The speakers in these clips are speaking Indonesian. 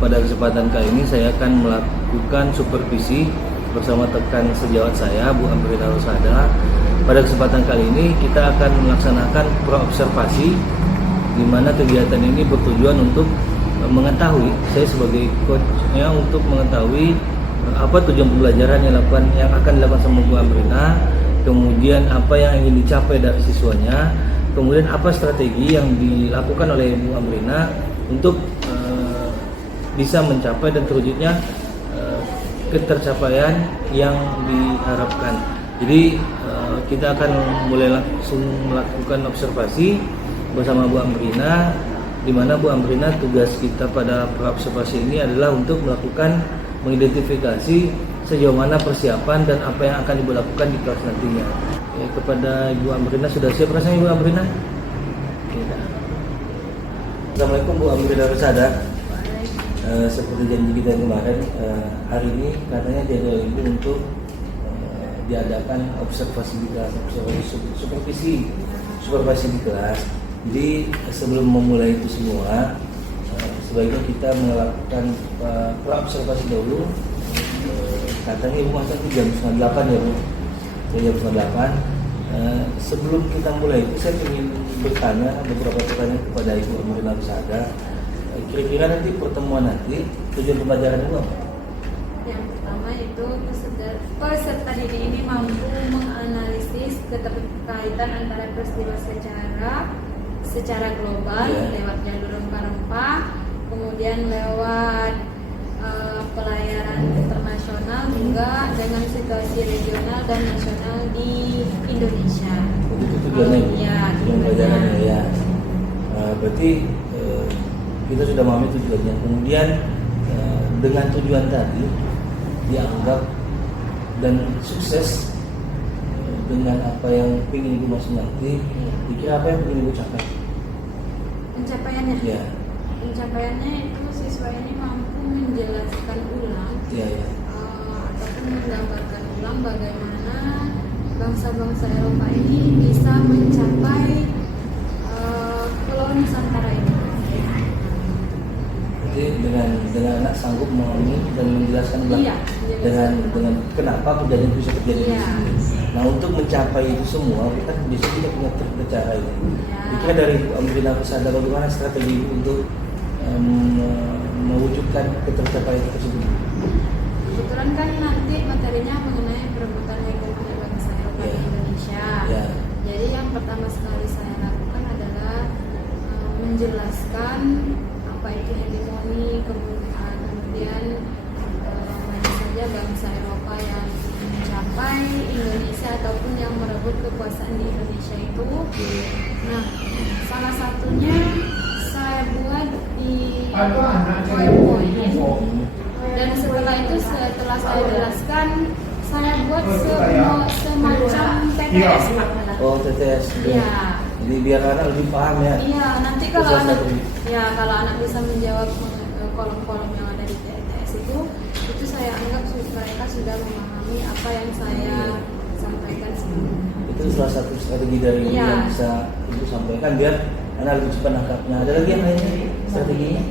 pada kesempatan kali ini saya akan melakukan supervisi bersama rekan sejawat saya, Bu Amrina Rosada. Pada kesempatan kali ini kita akan melaksanakan praobservasi, di mana kegiatan ini bertujuan untuk mengetahui, saya sebagai coachnya, untuk mengetahui apa tujuan pembelajaran yang akan dilakukan sama Bu Amrina, kemudian apa yang ingin dicapai dari siswanya, kemudian apa strategi yang dilakukan oleh Bu Amrina untuk bisa mencapai dan terwujudnya ketercapaian yang diharapkan. Jadi kita akan mulai langsung melakukan observasi bersama Bu Amrina, di mana Bu Amrina tugas kita pada praobservasi ini adalah untuk melakukan mengidentifikasi sejauh mana persiapan dan apa yang akan dilakukan di kelas nantinya. Kepada Ibu Amrina, sudah siap rasanya Ibu Amrina? Assalamualaikum Bu Amrina Rosada. Seperti janji kita kemarin, hari ini katanya jadwal Ibu untuk diadakan observasi di kelas, supervisi di kelas. Jadi sebelum memulai itu semua, sebaiknya kita melakukan praobservasi dahulu. Katanya Ibu masak jam 9.30 ya Bu? Jam 9.30. Sebelum kita mulai itu, saya ingin bertanya beberapa pertanyaan kepada Ibu Amrina Rosada. Kira-kira nanti pertemuan nanti tujuan pembelajaran itu apa? Yang pertama itu peserta didik ini mampu menganalisis keterkaitan antara peristiwa secara global, lewat jalur rempah-rempah, kemudian lewat pelayaran internasional, juga dengan situasi regional dan nasional di Indonesia. Itu tujuannya Bu? Ya, tujuan pembelajarannya ya. Berarti kita sudah memahami tujuannya. Kemudian dengan tujuan tadi dianggap dan sukses dengan apa yang ingin Ibu maksud nanti, dikira apa yang ingin Ibu capai? Pencapaiannya? Ya. Pencapaiannya itu siswa ini mampu menjelaskan ulang, ataupun menggambarkan ulang bagaimana bangsa-bangsa Eropa ini bisa mencapai Pulau Nusantara ini. Jadi dengan anak sanggup memahami dan menjelaskan ulang, dengan kenapa kejadian itu bisa terjadi di sini. Nah, untuk mencapai itu semua kita punya cara ini. Kira dari Bu Amrina Rosada, bagaimana strategi untuk mewujudkan ketercapaian tersebut? Kebetulan kan nanti materinya mengenai perebutan hegemoni bangsa Eropa di Indonesia. Jadi yang pertama sekali saya lakukan adalah menjelaskan apa itu hegemoni, kemudian mana saja bangsa Eropa yang mencapai Indonesia ataupun yang merebut kekuasaan di Indonesia itu. Nah, salah satunya saya buat di PowerPoint, dan setelah itu setelah saya jelaskan, saya buat semacam TTS. Oh, TTS. Iya. Jadi biar anak lebih paham ya. Iya, nanti kalau anak bisa menjawab kolom-kolom yang ada di TTS itu saya anggap mereka sudah memahami apa yang saya sampaikan sebelumnya. Itu salah satu strategi dari yang bisa Ibu sampaikan biar anak lebih cepat nangkapnya. Ada lagi yang lainnya strateginya?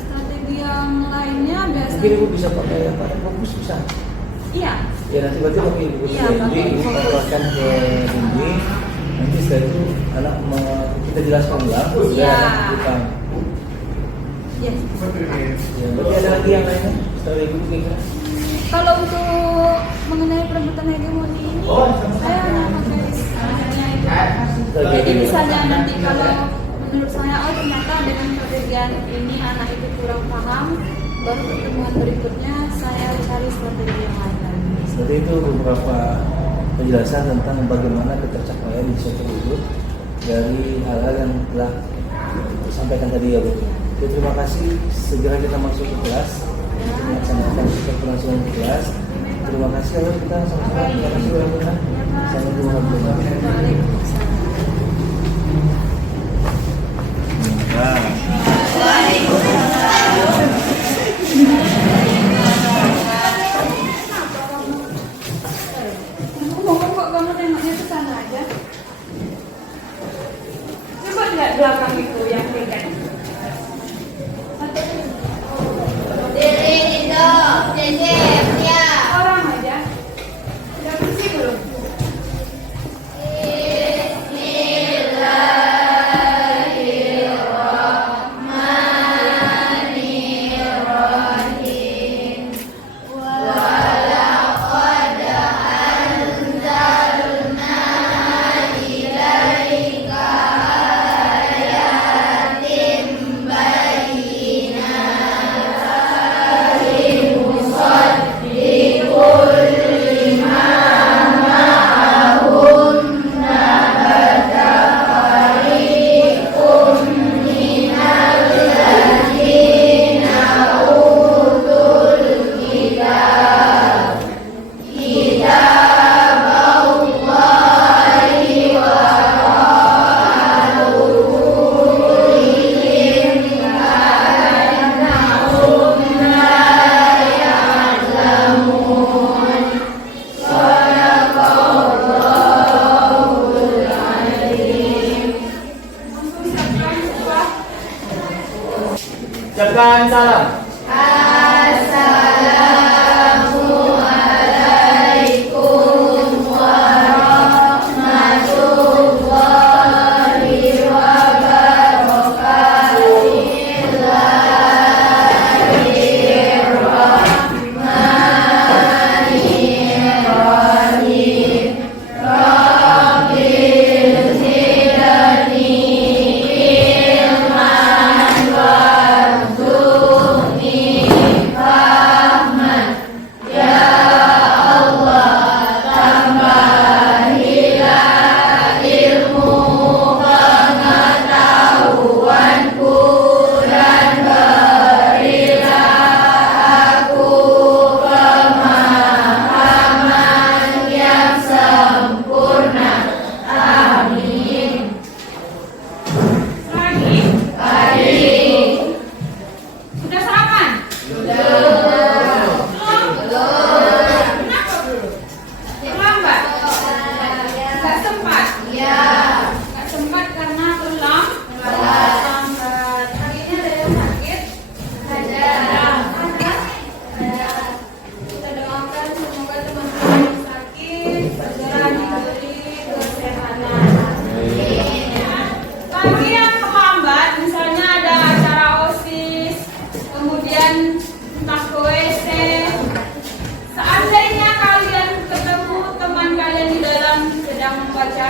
Strategi yang lainnya biasanya. Mungkin Ibu bisa pakai apa? Fokus bisa. Iya. Ya nanti berarti pakai Ibu Ibu tawarkan ke Bumi. Nanti setelah itu anak kita jelaskan ulang. Iya. Ya, berarti ada lagi yang lainnya? Setelah Ibu kira-kira? Kalau untuk mengenai perebutan hegemoni ini, saya hanya pakai hanya itu. Jadi misalnya nanti kalau menurut saya, ternyata dengan pekerjaan ini anak itu kurang paham, baru pertemuan berikutnya saya cari strategi yang lain. Seperti itu beberapa penjelasan tentang bagaimana ketercapaian bisa terwujud dari hal-hal yang telah disampaikan tadi ya Bu. Jadi, terima kasih. Segera kita masuk ke kelas, melaksanakan pelaksanaan di kelas. Terima kasih. Lalu kita sama-sama terima kasih. Assalamualaikum warahmatullahi wabarakatuh. Kamu tengoknya ke sana aja. Coba lihat belakang itu yang tingkat.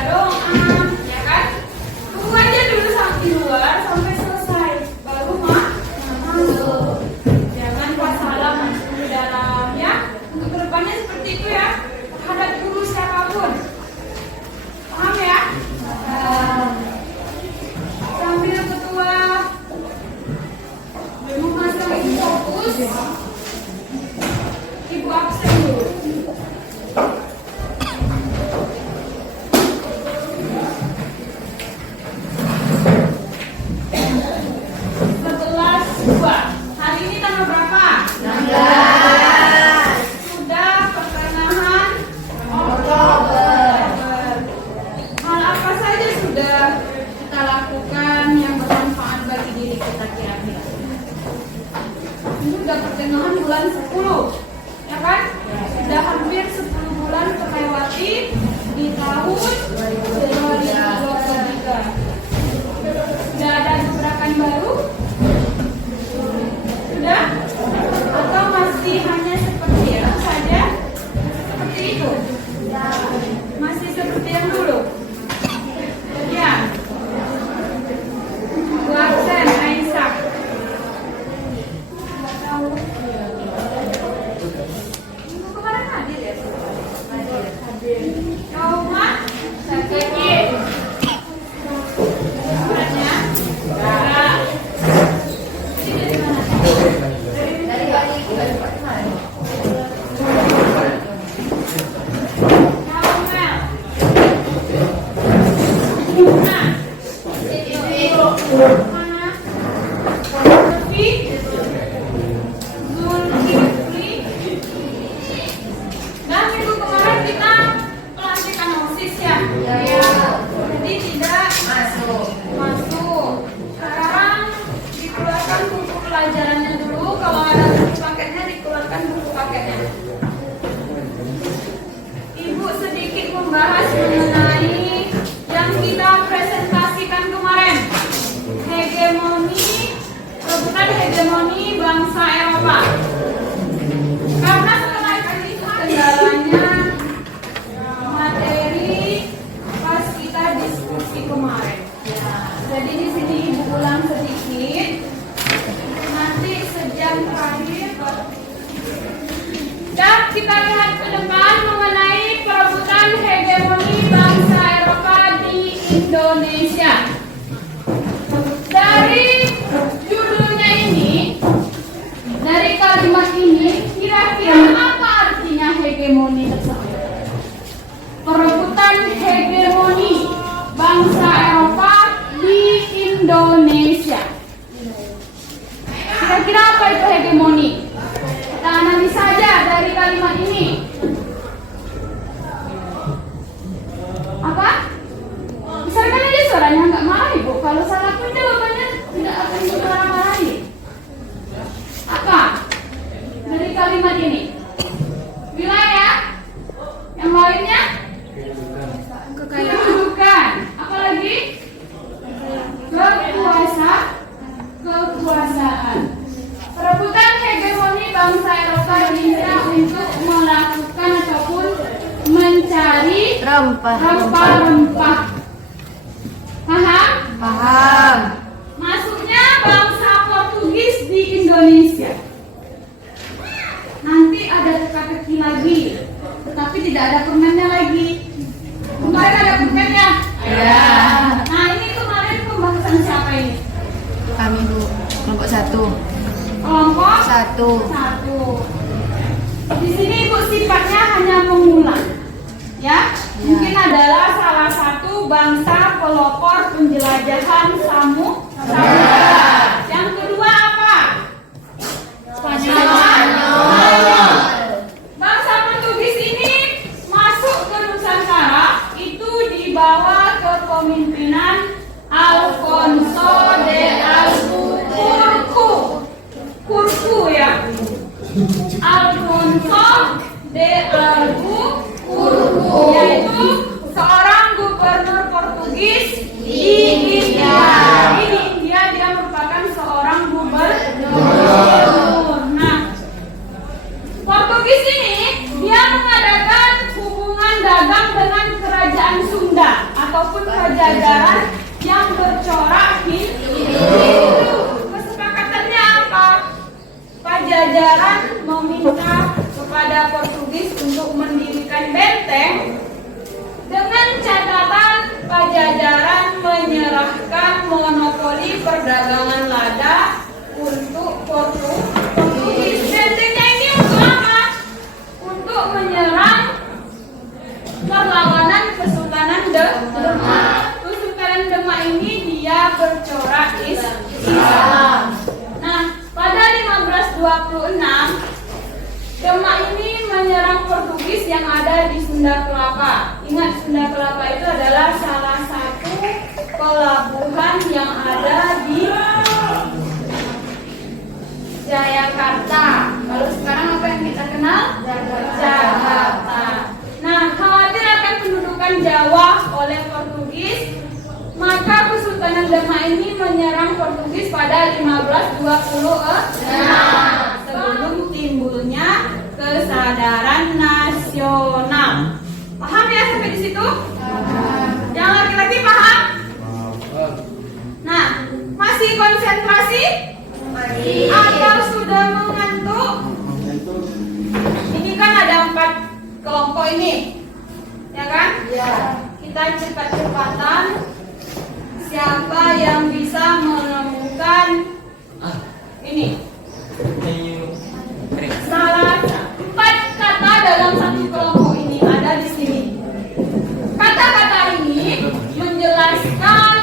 doa, ya kan? Tunggu aja dulu sampai luar sampai selesai, baru masuk. Jangan pas salah masuk ke dalam, ya. Untuk kedepannya seperti itu ya, terhadap guru siapapun. Paham ya? Sambil ketua memasang fokus, ibu absen dulu. Hari ini tanggal berapa? 16. Sudah pertengahan Oktober. Hal apa saja sudah kita lakukan yang bermanfaat bagi diri kita kira-kira? Ini sudah pertengahan bulan 10, ya kan? Sudah hampir 10 bulan terlewati di tahun 2023. Sudah ada gebrakan baru? Sudah? Atau masih hanya seperti itu saja? Seperti itu? Masih seperti yang dulu? Ya. Bu absen, Aisyah. Minggu kemarin hadir ya? Hadir. Kau mah? Sakit. Suratnya? Enggak. Ini dari mana? Pelajarannya dulu, kalau ada buku paketnya dikeluarkan buku paketnya. Ibu sedikit membahas mengenai yang kita presentasikan kemarin, hegemoni, rebutan hegemoni bangsa Eropa. Karena setelah itu kendalanya materi pas kita diskusi kemarin. Jadi di sini ibu ulang sedikit. Nanti sejam terakhir dan kita lihat ke depan mengenai perebutan hegemoni bangsa Eropa di Indonesia. Dari judulnya ini, dari kalimat ini, kira-kira apa artinya hegemoni tersebut? Perebutan hegemoni bangsa Eropa di Indonesia. Kira-kira apa itu hegemoni? Kita analisa saja dari kalimat ini. Apa? Misalkan aja suaranya nggak marah ibu. Kalau salah pun jawabannya tidak akan dimarah-marahi. Apa? Dari kalimat ini. Wilayah. Yang lainnya? Kedudukan. Apalagi? Kekuasaan. Perebutan hegemoni bangsa Eropa Indonesia untuk melakukan ataupun mencari rempah-rempah. Paham? Paham. Masuknya bangsa Portugis di Indonesia. Nanti ada teka-teki lagi, tetapi tidak ada permennya lagi. Kemarin ada permennya? Ya. Nah ini kemarin pembahasan siapa ini? Kami Bu, kelompok 1. Kelompok 1. Di sini ibu sifatnya hanya mengulang, ya. Mungkin adalah salah satu bangsa pelopor penjelajahan samudra. Yang kedua apa? Spanyol. Bangsa Portugis ini masuk ke Nusantara itu dibawa kepemimpinan Alfonso de Albuquerque ya. Alfonso de Albuquerque yaitu seorang gubernur Portugis di India. Di India dia merupakan seorang gubernur. Nah, Portugis ini dia mengadakan hubungan dagang dengan kerajaan Sunda ataupun pajajaran yang bercorak biru. Kesepakatannya apa? Pajajaran meminta kepada Portugis untuk mendirikan benteng dengan catatan Pajajaran menyerahkan monopoli perdagangan lada untuk Portugis. Bentengnya ini untuk apa? Untuk menyerang perlawanan Kesultanan Demak. Kesultanan Demak ini dia bercorak Islam. Nah, pada 1526 Demak ini menyerang Portugis yang ada di Sunda Kelapa. Ingat, Sunda Kelapa itu adalah salah satu pelabuhan yang ada di Jayakarta. Kalau sekarang apa yang kita kenal? Jakarta. Nah, khawatir akan pendudukan Jawa oleh Portugis, maka Kesultanan Demak ini menyerang Portugis pada 1526 sebelum timbulnya kesadaran nasional. Paham ya sampai di situ? Yang laki-laki paham? Nah, masih konsentrasi? Atau sudah mengantuk? Ini kan ada 4 kelompok ini, ya kan? Ya. Kita cepat-cepatan. Siapa yang bisa menemukan ini? Salah 4 kata dalam satu kelompok ini ada di sini. Kata-kata ini menjelaskan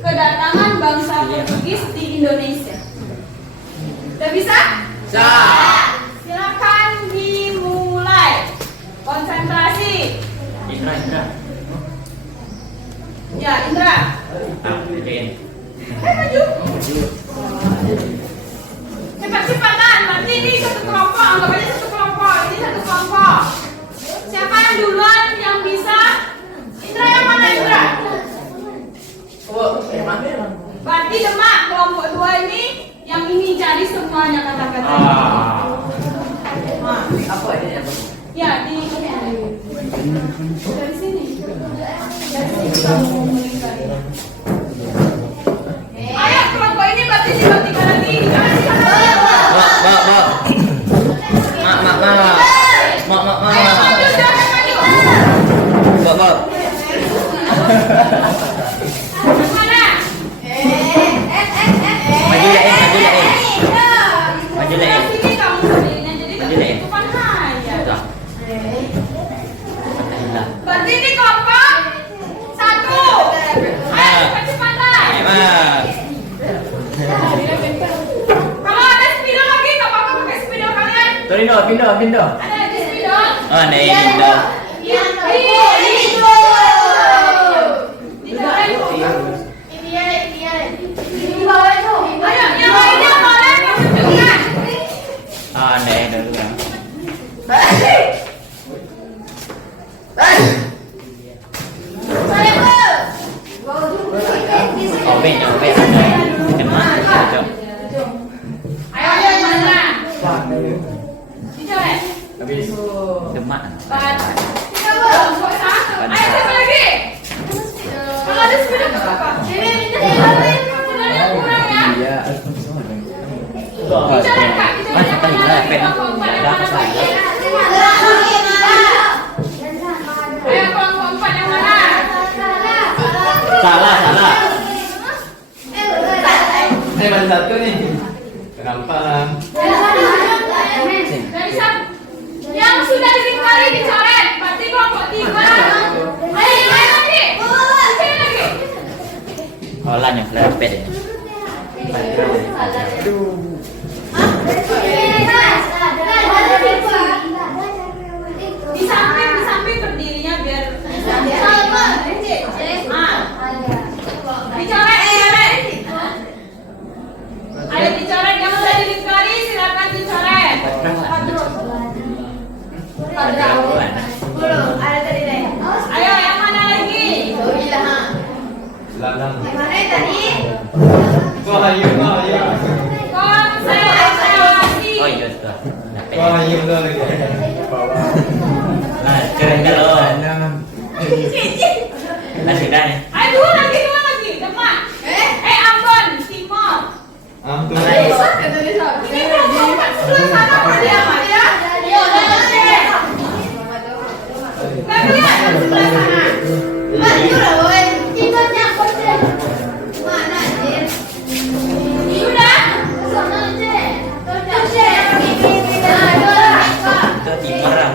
kedatangan bangsa Portugis di Indonesia. Sudah bisa? Bisa. Silakan dimulai. Konsentrasi. Indra. Ya, Indra. Maju. Cepat-cepatan. Nanti ini satu kelompok. Anggap aja satu kelompok. Ini satu kelompok. Siapa yang duluan yang bisa? Indra yang mana, Indra? Berarti Demak. Kelompok 2 ini. Yang ini cari semuanya kata-kata. Apa ini? Ya, di dari sini. Dari sini kamu melingkari. Ayo, kelompok ini berarti dibaktikan lagi. Jangan di sana. Mak. Ayo, maju, silakan maju. Mak. Yang mana? Maju lah. Sini kamu sendirinya, jadi ketutupan hayal. Berarti ini kelompok 1. Ayo cepat-cepatan. Kalau ada spidol lagi, nggak apa-apa pakai spidol kalian. Pindah. Ada di spidol. Oh, nih, pindah. Ayo, yang lainnya boleh menunjukkan. Ah, nih, dulu kan. Open. Ayo, yang mana? Dicoret. Demak. Kelompok 1. Ayo, siapa lagi? Kalau ada spidol nggak apa-apa. Spidolnya kurang ya. Dicoret, Kak. Dicoret yang mana lagi? Kelompok 4 yang mana lagi? Ayo, kelompok 4 yang mana? Salah. Baru satu nih. Kenapa? Dari siapa? Yang sudah dilingkari dicoret. Berarti kelompok 3. Ayo, yang lain lagi. Sini lagi. Olan yang lepet ini. Di samping berdirinya biar dicoret. Ayo dicoret, yang sudah dilingkari silakan dicoret. Ayo, yang mana lagi? Lanang. Konsentrasi. Oh iya tuh. lagi. Nah, keren kalau. Nah, sudah nih. Ayo dua lagi. Demak. Ambon, Timor. Ampun. Ini perempuan sebelah sana kok dia Mak ya? Iya, udah selesai. Nggak kelihatan sebelah sana. Sudah. Itu Timor lah.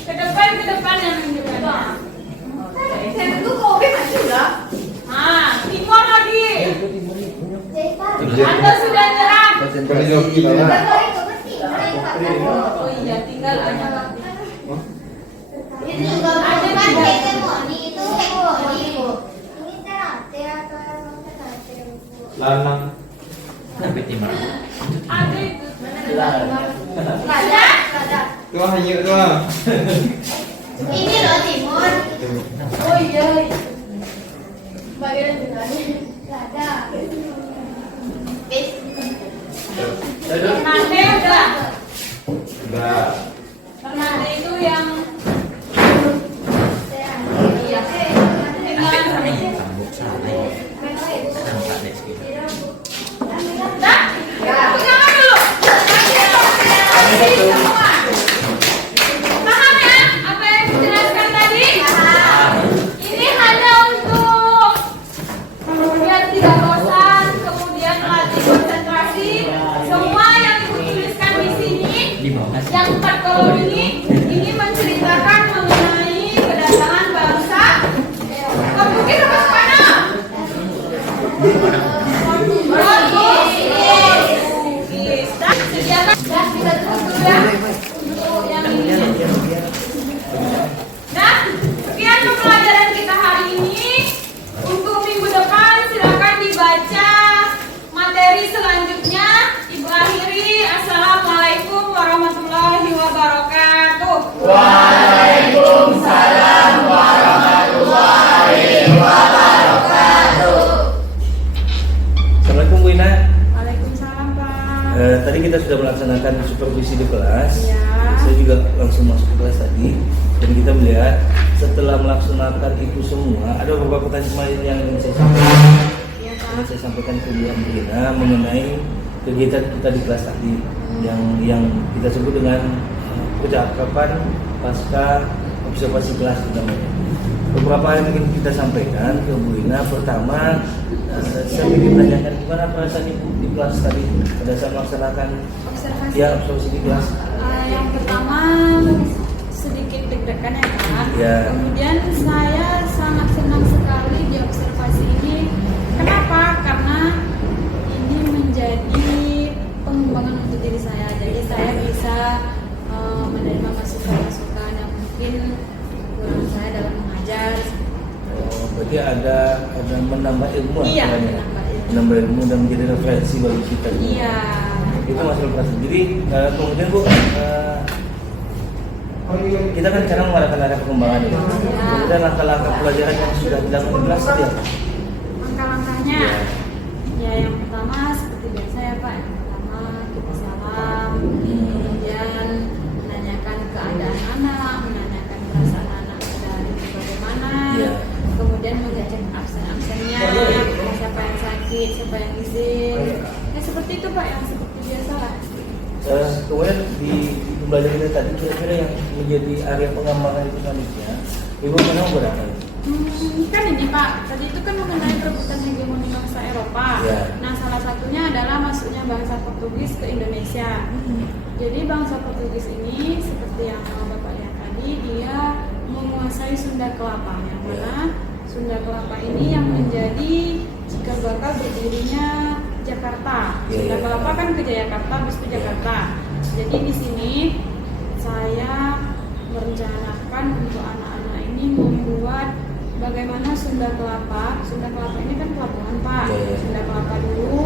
Ke depan yang menunjukkannya. Timor lagi. Anda sudah nyerah. Kalau joki bawa. Oh iya, tinggal ada lagi. Lanang. Tapi Timor. Ada itu. Tuh hanya tuh. Ini loh Timur. Oh iya. Bagian ada. Ternate udah. Udah. Ternate itu yang iya. Tinggal Sambut sana. Sampai deh segitu. dah. Pegangan dulu. Paham ya apa yang dijelaskan tadi? Ini hanya untuk biar tidak bosan, kemudian melatih konsentrasi. Semua yang ibu tuliskan di sini, Di bawah. yang 4 kolom ini menceritakan mengenai kedatangan bangsa Portugis apa Spanyol? Portugis. Dan sediakan kita tutup dulu ya. Untuk yang ini. Nah, sekian pembelajaran kita hari ini. Untuk minggu depan silakan dibaca materi selanjutnya. Ibu akhiri. Assalamualaikum warahmatullahi wabarakatuh. Assalamualaikum Bu Ina. Waalaikumsalam Pak. Tadi kita sudah melaksanakan supervisi di kelas. Ya. Saya juga langsung masuk ke kelas tadi dan kita melihat setelah melaksanakan itu semua ada beberapa pertanyaan yang ingin saya sampaikan. Iya Pak. Ingin saya sampaikan ke Bu Amrina mengenai kegiatan kita di kelas tadi yang kita sebut dengan percakapan pasca observasi kelas namanya. Beberapa hal yang ingin kita sampaikan ke Bu Ina. Pertama, saya ingin menanyakan gimana perasaan Ibu di kelas tadi pada saat melaksanakan Observasi. observasi di kelas. Yang pertama sedikit deg-degan ya Kak. Ya. Kemudian saya sangat senang sekali di observasi ini. Kenapa? Karena ini menjadi pengembangan untuk diri saya. Jadi saya bisa menerima masukan-masukan yang mungkin kurang saya dalam mengajar. Oh, berarti ada menambah ilmu Iya, namanya. menambah ilmu. Menambah ilmu dan menjadi referensi bagi kita. Iya. Itu masalah perasaan. Jadi kemudian Bu, kita kan sekarang mengadakan arah pengembangan ini. Kemudian langkah-langkah pelajaran yang sudah dilakukan di kelas tadi apa? Langkah-langkahnya ya yang pertama seperti biasa ya Pak. Yang pertama kita salam, kemudian menanyakan keadaan anak, menanyakan perasaan anak dari bagaimana, Iya. kemudian mengecek absen-absennya, siapa yang sakit, siapa yang izin, ya seperti itu Pak, yang seperti biasa lah. Kemudian di pembelajaran kita tadi kira-kira yang menjadi area pengembangan itu selanjutnya, Ibu pernah berapa? Kan ini Pak, tadi itu kan mengenai perebutan hegemoni bangsa Eropa. Ya. Nah salah satunya adalah masuknya bangsa Portugis ke Indonesia. Jadi bangsa Portugis ini seperti yang Bapak lihat tadi, dia menguasai Sunda Kelapa, yang mana Sunda Kelapa ini yang menjadi cikal bakal berdirinya Jakarta. Ya, Sunda ya. Kelapa kan ke Jakarta, habis itu Jakarta. Jadi di sini saya merencanakan untuk anak-anak ini membuat bagaimana Sunda Kelapa. Sunda Kelapa ini kan pelabuhan Pak. Iya. Sunda Kelapa dulu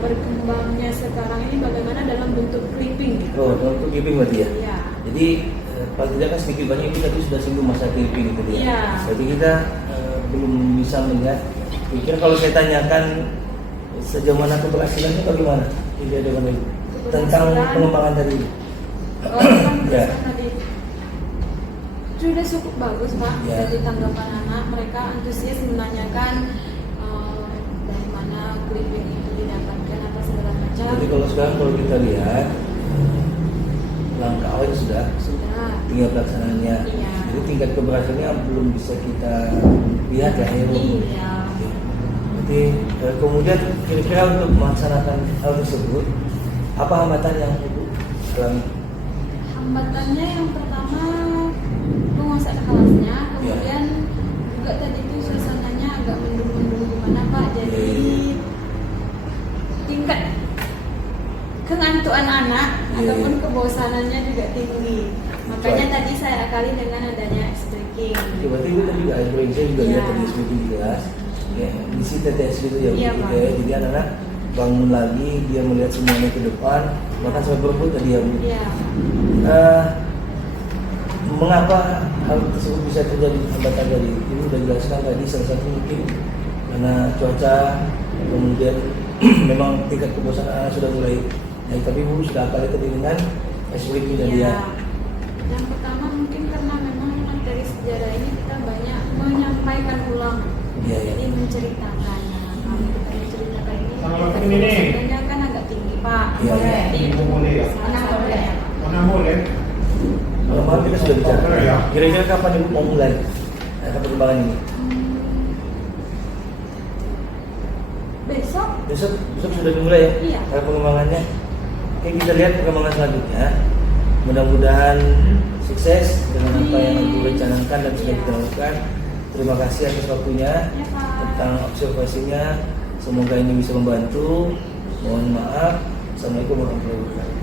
berkembangnya sekarang ini bagaimana dalam bentuk clipping. Oh, untuk clipping berarti ya? Iya. Jadi paling tidak kan sedikit banyak kita tadi sudah singgung masa clipping itu ya. Iya. Jadi kita belum bisa melihat. Kira kalau saya tanyakan sejauh mana keberhasilannya bagaimana? Tidak ada mana tentang pengembangan tadi. Oh, kan Ya. tadi sudah cukup bagus Pak. Ya. Dari tanggapan anak, mereka antusias menanyakan dari mana clipping itu didapatkan apa segala macam. Jadi kalau sekarang kalau kita lihat langkah awal sudah Sudah. tinggal pelaksanaannya. Iya. Jadi tingkat keberhasilannya belum bisa kita lihat ya. Iya. Jadi kemudian kira-kira untuk melaksanakan hal tersebut apa hambatan yang Ibu alami? Hambatannya yang pertama penguasaan kelasnya, kemudian juga tadi itu suasananya agak mendung-mendung gimana Pak, jadi Iya. tingkat kengantuan anak Iya. ataupun kebosanannya juga tinggi. Makanya Betul. tadi saya akali dengan adanya streaking. Oke, berarti Ibu tadi juga saya juga Iya. lihat tadi seperti di kelas. Ya, isi TTS gitu ya, Iya, Bu, Pak. ya. Jadi anak-anak bangun lagi, dia melihat semuanya ke depan, bahkan sampai berebut tadi ya Bu. Iya. Mengapa hal tersebut bisa terjadi hambatan tadi? Ibu sudah jelaskan tadi salah satu mungkin karena cuaca, kemudian memang tingkat kebosanan anak sudah mulai naik, tapi Ibu sudah akali tadi dengan SWK tadi ya. Yang pertama mungkin karena memang materi sejarah ini kita banyak menyampaikan ulang. Iya, iya. Jadi menceritakan. Nah, kalau kita menceritakan ini, Sama tingkat ini nih. kebosanannya kan agak tinggi Pak. Iya, iya. Jadi itu Boleh ya? salah satunya. Mana boleh? Kalau malam kita sudah bicara. Boleh ya? Kira-kira kapan Ibu mau mulai perkembangan ini? Besok Besok sudah dimulai ya? Iya. Pengembangannya. Oke, kita lihat perkembangan selanjutnya. Mudah-mudahan sukses dengan apa yang Ibu rencanakan dan sudah kita lakukan. Terima kasih atas waktunya ya Pak. tentang observasinya. Semoga ini bisa membantu. Mohon maaf. Assalamualaikum warahmatullahi wabarakatuh.